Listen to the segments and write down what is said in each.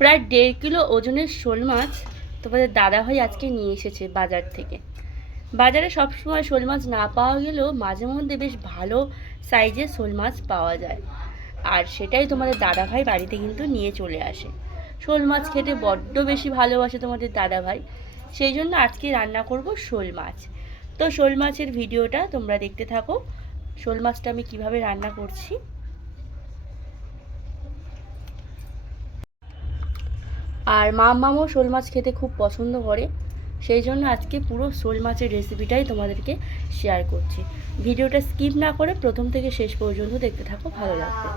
প্রায় দেড় কিলো ওজনের শোল মাছ তোমাদের দাদাভাই আজকে নিয়ে এসেছে বাজার থেকে। বাজারে সবসময় শোল মাছ না পাওয়া গেলেও মাঝে মধ্যে বেশ ভালো সাইজের শোল মাছ পাওয়া যায়। আর সেটাই তোমাদের দাদাভাই বাড়িতে কিন্তু নিয়ে চলে আসে। শোল মাছ খেতে বড্ড বেশি ভালোবাসে তোমাদের দাদাভাই। সেই জন্য আজকে রান্না করব শোল মাছ। তো শোল মাছের ভিডিওটা তোমরা দেখতে থাকো। শোল মাছটা আমি কীভাবে রান্না করছি আর মা মামও শোল মাছ খেতে খুব পছন্দ করে, সেই জন্য আজকে পুরো শোল মাছের রেসিপিটাই তোমাদেরকে শেয়ার করছি। ভিডিওটা স্কিপ না করে প্রথম থেকে শেষ পর্যন্ত দেখতে থাকো, ভালো লাগবে।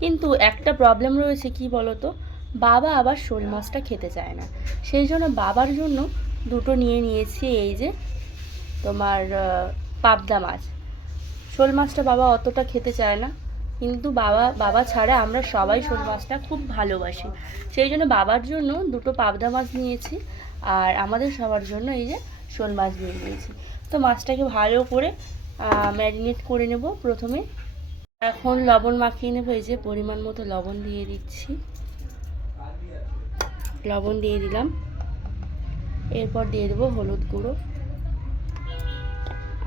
কিন্তু একটা প্রবলেম রয়েছে কি বলো তো বাবা আবার শোল মাছটা খেতে চায় না। সেই জন্য বাবার জন্য দুটো নিয়ে নিয়েছি এই যে তোমার পাবদা মাছ। শোল মাছটা বাবা অতটা খেতে চায় না। কিন্তু বাবা বাবা ছাড়া আমরা সবাই শোল মাছটা খুব ভালোবাসি। সেই জন্য বাবার জন্য দুটো পাবদা মাছ নিয়েছি আর আমাদের সবার জন্য এই যে শোল মাছ নিয়ে নিয়েছি। তো মাছটাকে ভালো করে ম্যারিনেট করে নেব প্রথমে। এখন লবণ মাখিয়ে নেব, এই যে পরিমাণ মতো লবণ দিয়ে দিচ্ছি। লবণ দিয়ে দিলাম। এরপর দিয়ে দেবো হলুদ গুঁড়ো।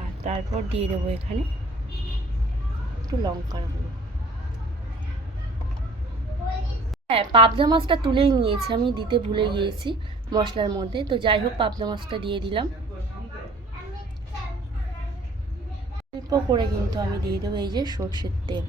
আর তারপর দিয়ে দেবো এখানে একটু লঙ্কার গুঁড়ো। হ্যাঁ পাবদা মাছটা তুলেই নিয়েছি, আমি দিতে ভুলে গিয়েছি মশলার মধ্যে। তো যাই হোক, পাবদা মাছটা দিয়ে দিলাম। অল্প করে কিন্তু আমি দিয়ে দেবো এই যে সর্ষের তেল।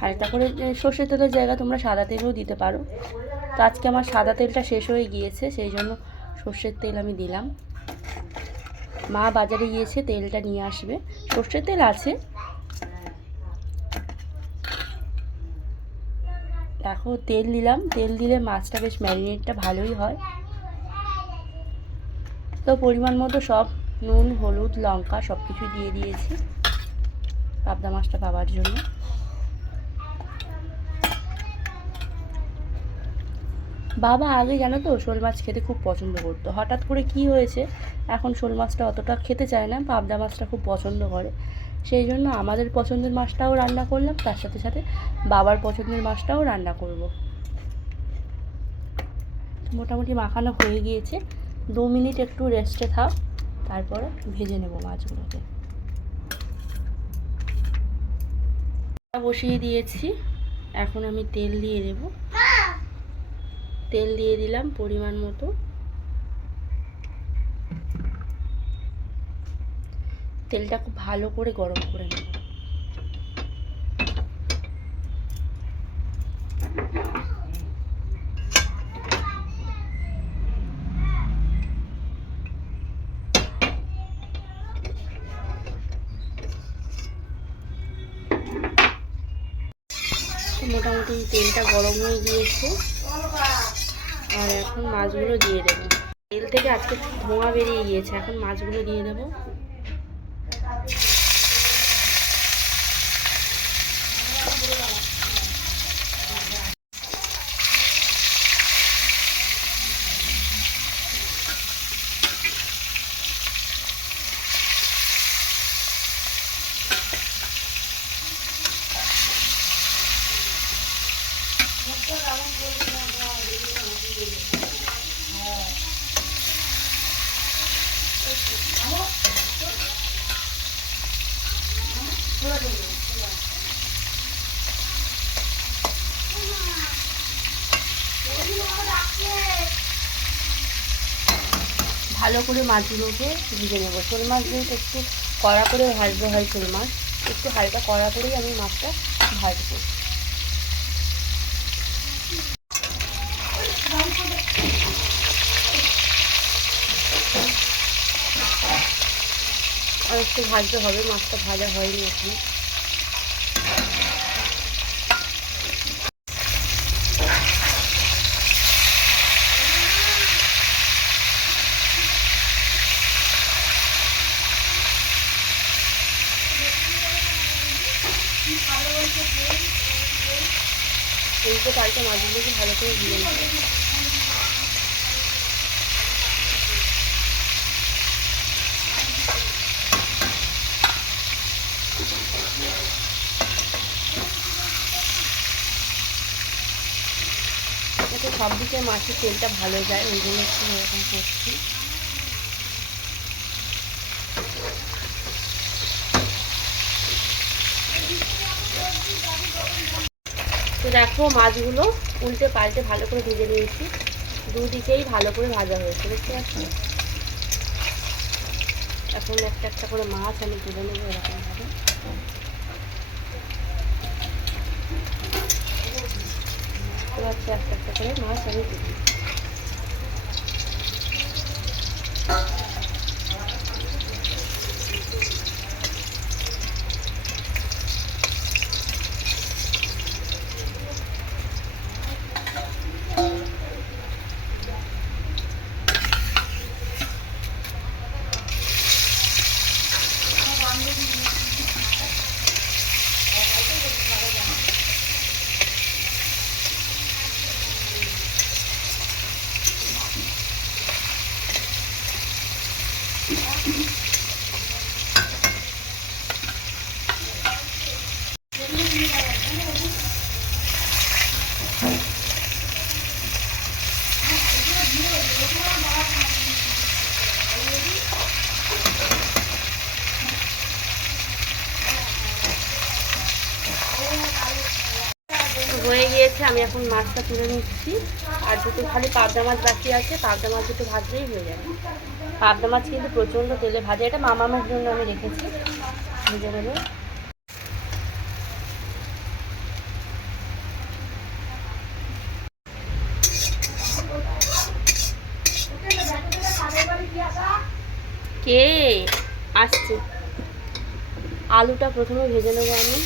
হালকা করে সর্ষের তেলের জায়গা তোমরা সাদা তেলও দিতে পারো। তো আজকে আমার সাদা তেলটা শেষ হয়ে গিয়েছে, সেই জন্য সর্ষের তেল আমি দিলাম। মা বাজারে গিয়েছে, তেলটা নিয়ে আসবে। সর্ষের তেল আছে। দেখো, তেল দিলাম। তেল দিলে মাছটা বেশ ম্যারিনেটটা ভালোই হয়। তো পরিমাণ মতো সব নুন, হলুদ, লঙ্কা সব কিছু দিয়ে দিয়েছি। পাবদা মাছটা পাওয়ার জন্য। বাবা আগে জানো তো শোল মাছ খেতে খুব পছন্দ করতো। হঠাৎ করে কি হয়েছে? এখন শোল মাছটা অতটা খেতে চায় না, পাবদা মাছটা খুব পছন্দ করে। সেই জন্য আমাদের পছন্দের মাছটাও রান্না করলাম, তার সাথে সাথে বাবার পছন্দের মাছটাও রান্না করব। মোটামুটি মাখানো হয়ে গিয়েছে। দু মিনিট একটু রেস্টে থাক তারপরে ভেজে নেব মাছগুলোকে। বসিয়ে দিয়েছি। এখন আমি তেল দিয়ে দেবো। তেল দিয়ে দিলাম পরিমাণ মতো। তেলটা খুব ভালো করে গরম করে নেব। মোটামুটি তেলটা গরম হয়ে গিয়েছে। আর এখন মাছগুলো দিয়ে দেবো। তেল থেকে আজকে ধোঁয়া বেরিয়ে গিয়েছে, এখন মাছগুলো দিয়ে দেবো। ভালো করে মাছগুলোকে ভেজে নেব। শোল মাছ যেহেতু একটু কড়া করে ভাজতে হয় শোল মাছ, একটু হালকা কড়া করেই আমি মাছটা ভাজবো। একটু ভাজতে হবে, মাছটা ভাজা হয়নি এখন। উল্টে পাল্টে মাছগুলোকে ভালো করে দিয়ে নেব। সব দিকে মাছের তেলটা ভালো যায়, ওই জন্য একটু এরকম করছি। তো দেখো মাছগুলো উল্টে পাল্টে ভালো করে ভেজে নিয়েছি। দুদিকেই ভালো করে ভাজা হয়েছে, দেখতে পাচ্ছি? এখন একটা একটা করে মাছ আমি তুলে নেব এরকমভাবে ভাবে। একটা একটা করে মাছ আমি তুলি তো হয়ে গিয়েছে আমি এখন মাছটা তুলে নিচ্ছি। আর দুটো খালি পাবদা মাছ বাকি আছে, পাবদা মাছ দুটো ভাজলেই হয়ে যাবে। পাবদা মাছ কিন্তু প্রচণ্ড তেলে ভাজা, এটা মামা মামামের জন্য আমি রেখেছি। ভেজে নেবে। কে? আসছে। আলুটা প্রথমে ভেজে নেব আমি।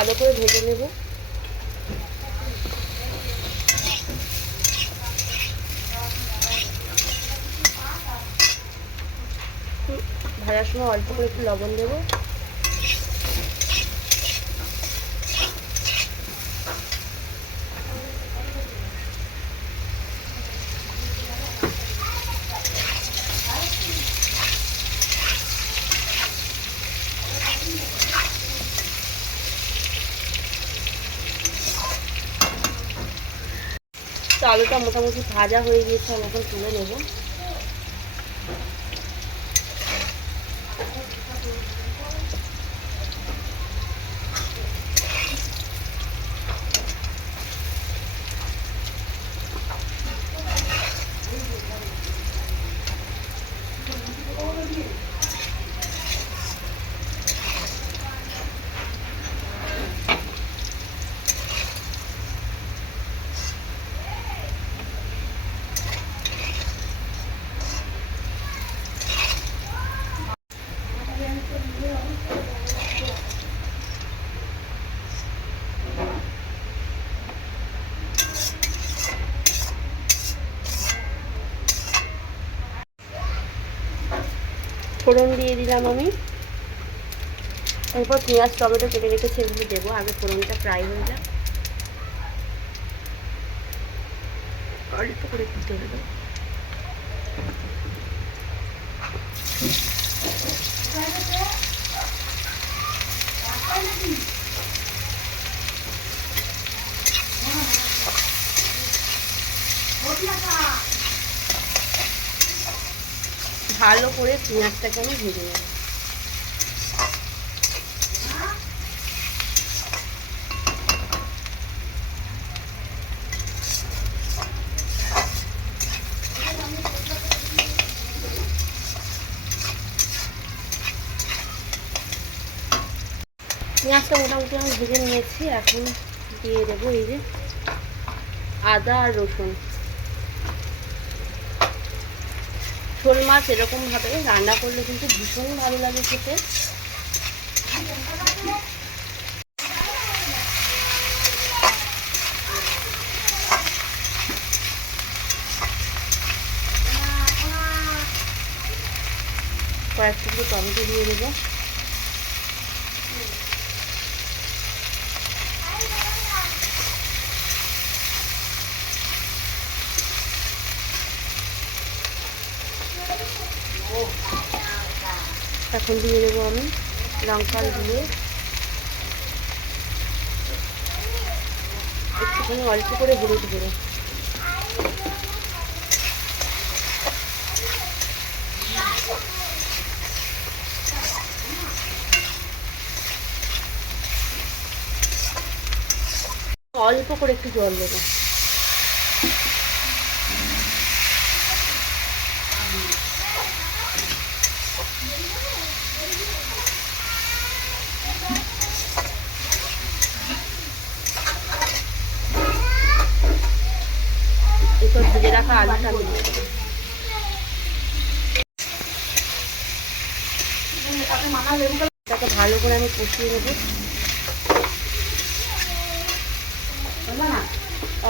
ভালো করে ভেজে নেব। ভাজার সময় অল্প করে একটু লবণ দেবো। আলুটা মোটামুটি ভাজা হয়ে গিয়েছে আমি এখন তুলে নেব। ফোড়ন দিয়ে দিলাম আমি। এরপর পেঁয়াজ, টমেটো কেটে রেখেছি, এগুলো দেবো। আগে ফোড়নটা ফ্রাই হয়ে যাক। অল্প করে একটু দেবো। ভালো করে পেঁয়াজটাকে আমি ভেজে নেব পেঁয়াজটা মোটামুটি আমি ভেজে এখন দিয়ে দেবো এই যে আদা আর রসুন। শোল মাছ এরকমভাবে রান্না করলে কিন্তু ভীষণ ভালো লাগে খেতে। কয়েক টমেটো দিয়ে দেবো। এখন দিয়ে দেবো আমি লঙ্কা দিয়ে একটুখানি অল্প করে হলুদ দেবো অল্প করে একটু জল দেবো এরপর ভেজে রাখা আলুটা দিয়ে ভালো করে আমি কষিয়ে নেব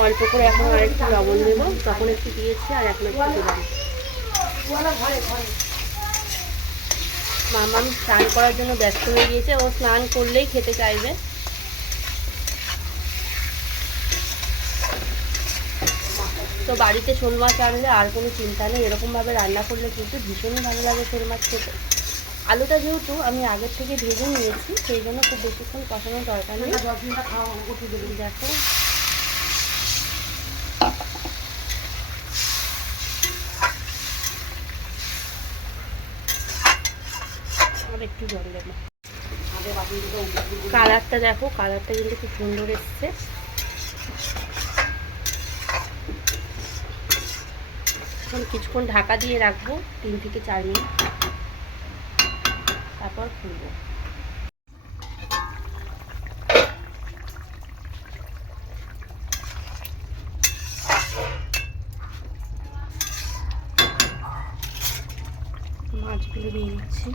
অল্প করে এখন আর লবণ দেবো তখন একটু দিয়েছি আর এখন একটু দিলাম মামা আমি স্নান করার জন্য ব্যস্ত হয়ে গিয়েছে, ও স্নান করলেই খেতে চাইবে। তো বাড়িতে শোল মাছ আনলে আর কোনো চিন্তা নেই। এরকমভাবে রান্না করলে কিন্তু ভীষণই ভালো লাগে শোল মাছ খেতে। আলুটা যেহেতু আমি আগের থেকে ভেজে নিয়েছি, সেই জন্য খুব বেশিক্ষণ কষানোর দরকার নেই। দেখো। একটু জল দেবো। কালারটা দেখো, কালারটা কিন্তু খুব সুন্দর এসছে। এখন কিছুক্ষণ ঢাকা দিয়ে রাখব তিন থেকে চার মিনিট। তারপর খুলবো। মাছগুলো নিয়ে দিচ্ছি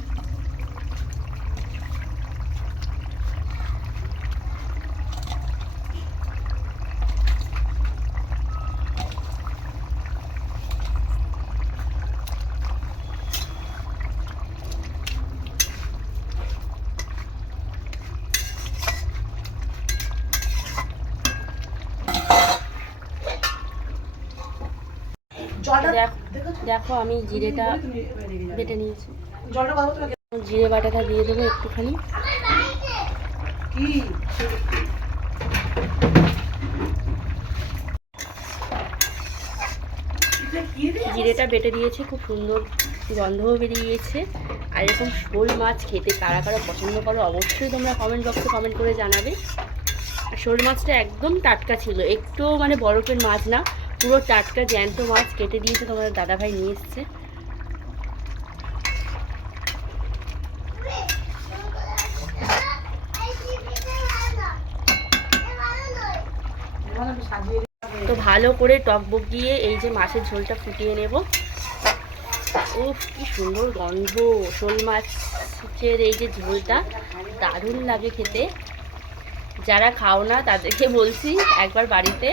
দেখ- দেখো আমি জিরেটা বেটে নিয়েছি। জিরে বাটাটা দিয়ে দেবো একটুখানি? জিরেটা বেটে দিয়েছি খুব সুন্দর গন্ধও বেরিয়ে বেরিয়েছে আর এরকম শোল মাছ খেতে কারা কারা পছন্দ করো অবশ্যই তোমরা কমেন্ট বক্সে কমেন্ট করে জানাবে। আর শোল মাছটা একদম টাটকা ছিল একটু মানে বরফের মাছ না পুরো টাটকা জ্যান্ত মাছ কেটে দিয়েছে তোমার দাদাভাই নিয়ে এসছে। তো ভালো করে টক বগিয়ে এই যে মাছের ঝোলটা ফুটিয়ে নেব। উফ, কি সুন্দর গন্ধ। শোল মাছের এই যে ঝোলটা দারুণ লাগে খেতে। যারা খাও না, তাদেরকে বলছি একবার বাড়িতে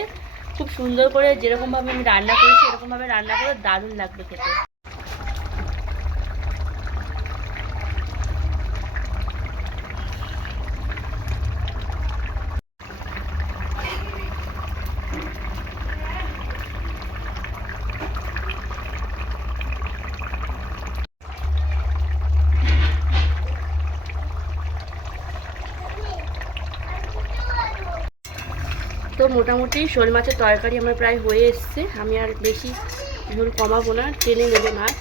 খুব সুন্দর করে যেরকমভাবে আমি রান্না করেছি এরকমভাবে রান্না করে দারুণ লাগবে খেতে। মোটামুটি শোল মাছের তরকারি আমার প্রায় হয়ে এসছে। আমি আর বেশি ঝোল কমাবো না, টেনে নেবে মাছ।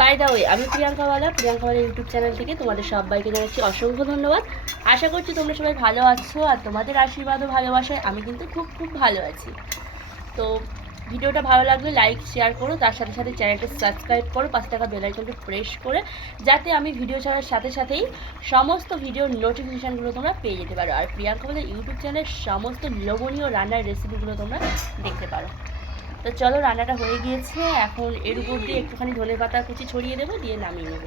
বাই দা ওয়ে আমি প্রিয়াঙ্কা বালা প্রিয়াঙ্কা বালা ইউটিউব চ্যানেল থেকে তোমাদের সবাইকে জানাচ্ছি অসংখ্য ধন্যবাদ। আশা করছি তোমরা সবাই ভালো আছো আর তোমাদের আশীর্বাদ ও ভালোবাসায় আমি কিন্তু খুব খুব ভালো আছি। তো ভিডিওটা ভালো লাগলে লাইক, শেয়ার করো, তার সাথে সাথে চ্যানেলটা সাবস্ক্রাইব করো পাঁচ টাকা বেলাইকনটা প্রেস করে, যাতে আমি ভিডিও ছাড়ার সাথে সাথেই সমস্ত ভিডিওর নোটিফিকেশানগুলো তোমরা পেয়ে যেতে পারো। আর প্রিয়াঙ্কা বলে ইউটিউব চ্যানেলের সমস্ত লোভনীয় রান্নার রেসিপিগুলো তোমরা দেখতে পারো। তো চলো, রান্নাটা হয়ে গিয়েছে। এখন এর উপর দিয়ে একটুখানি ধনে পাতা কুচি ছড়িয়ে দেবো, দিয়ে নামিয়ে নেব।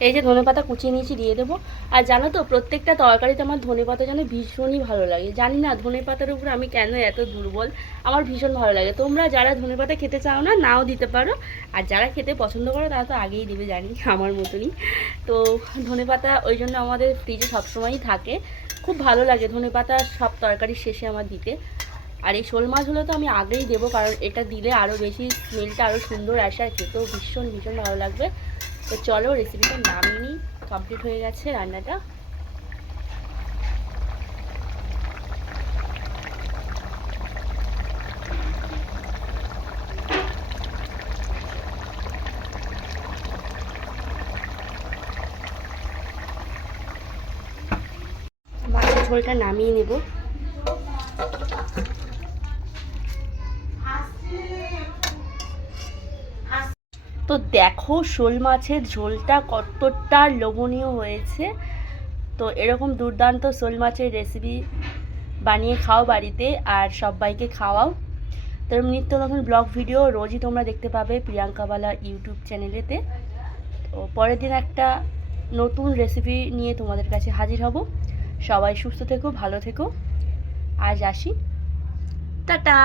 এই যে ধনে পাতা কুচিয়ে নিয়েছি, দিয়ে দেবো। আর জানো তো, প্রত্যেকটা তরকারিতে আমার ধনে পাতা যেন ভীষণই ভালো লাগে। জানি না, ধনে পাতার উপর আমি কেন এত দুর্বল? আমার ভীষণ ভালো লাগে। তোমরা যারা ধনে পাতা খেতে চাও না, নাও দিতে পারো। আর যারা খেতে পছন্দ করো, তারা তো আগেই দেবে, জানি আমার মতনই। তো ধনে পাতা ওই জন্য আমাদের ফ্রিজে সবসময়ই থাকে। খুব ভালো লাগে ধনে পাতা সব তরকারির শেষে আমার দিতে। আর এই শোল মাছ হলে তো আমি আগেই দেবো, কারণ এটা দিলে আরও বেশি স্মেলটা আরও সুন্দর আসে আর খেতেও ভীষণ ভীষণ ভালো লাগবে। তো চলো রেসিপিটা নামিয়ে নিই কমপ্লিট হয়ে গেছে রান্নাটা। ঝোলটা নামিয়ে নেব। দেখো শোল মাছের ঝোলটা কতটা লোভনীয় হয়েছে। তো এরকম দুর্দান্ত শোল মাছের রেসিপি বানিয়ে খাও বাড়িতে আর সবাইকে খাওয়াও। তো নিত্য নতুন ব্লগ ভিডিও রোজই তোমরা দেখতে পাবে প্রিয়াঙ্কাওয়ালা ইউটিউব চ্যানেলেতে তো পরের দিন একটা নতুন রেসিপি নিয়ে তোমাদের কাছে হাজির হব। সবাই সুস্থ থেকো, ভালো থেকো। আজ আসি। টাটা!